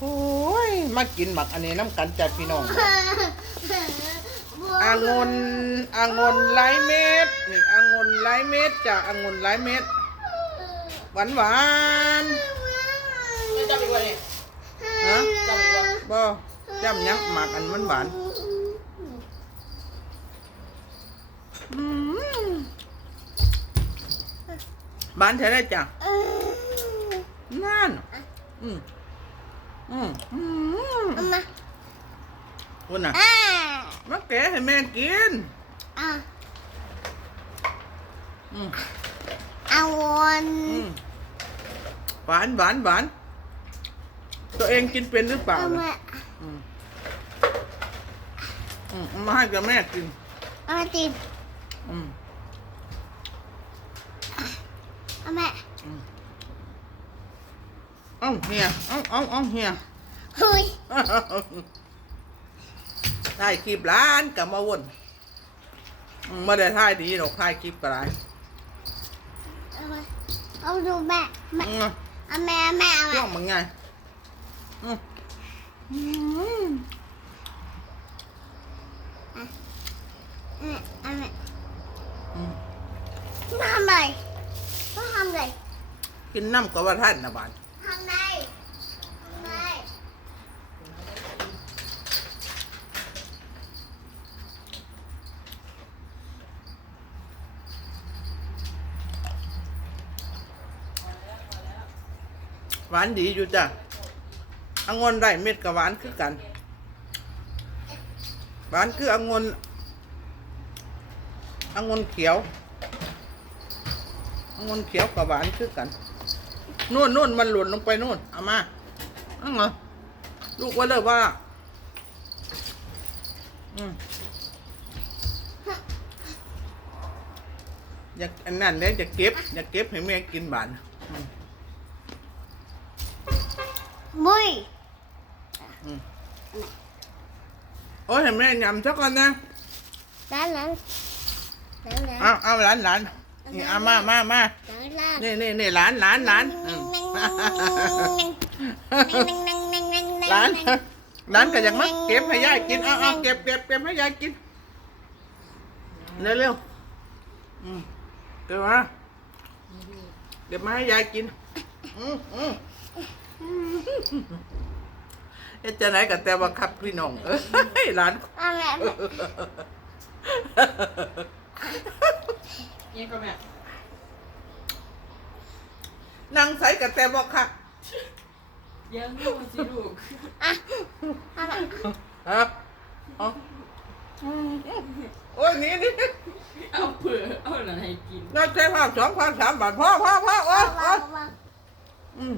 โอ้ย มากินหมักอันนี้น้ำกันจัดพี่น้องอางนอางนไลายเม็ดนี่อางนไลายเม็ดจ้ะอางนไลายเม็ดหวานหวานจะจับอีกวันนี้ๆฮะจับอีกวันบ่จำยังหมักอันมันหวานอืมหวานใช่ได้จ้ะนั่นอืม อืมอืมมาคุณน่ะอ่ามาแกะให้แม่กิน อ่าอืมเอาวนอืมหวานหวานหวาน ตัวเองกินเป็นหรือเปล่าเอาเนี่ยมาอืมอืมเอามาให้กับแม่กิน เอามาติดอืม เอามา เอ้าเฮียเอ้าเอ้าเอ้าเฮียหุยถ่ายคลิปร้านกับมาวนอืมไม่ได้ถ่ายดีหรอกถ่ายคลิปก็ได้เอามาเอาดูแม่แม่อืมเอาแม่แม่เอาช่วมางมันไงอืมอืมอืมเอาแม่อืมมาทำอะไรมาทำอะไรกินน้ำกับว่าท่านนะบาน ทำอะไรทำอะไรหวานดีอยู่จ้ะองนได้เม็ดกับหวานคือกัน หวานคือองนองนเขียวองนเขียวกับหวานคือกัน นู่นนู่นมันหล่นลงไปนู่น เอามาอังเหรอลูกว่าเลิกว่า อืมอยากอันนั้นเนี่ยจะเก็บ อยากเก็บให้แม่กินบานอืมมุ้ยโอ้ยให้แม่ยำสักก่อนนะ ร้านร้านร้านร้านเอาเอาหลานหลานนี่เอามามามาร้านร้าน นี่นี่นี่หลานหลานหลานอืม หลานหลานก็ยังมาเก็บให้ยายกิน เอาเอาเก็บเก็บเก็บให้ยายกิน เร็วเร็วๆอืมเก็บมาเก็บมาให้ยายกินอืมอืมเอ๊ะจะไหนกันแต่ว่าครับพี่น้องเอ้ยหลานเอาแม่นี่ก็แม่ นางใส่กันแต่ว่าคักยังลูกสิลูกเอาแม่ฮะเอาโอ้ยนี่นี่เอาเผื่อเอาอะไรให้กินน่าใช้ภาพสองภาพสามบาทพ่อพ่อพ่อโอ้เอายโอ้เอายเอาอืม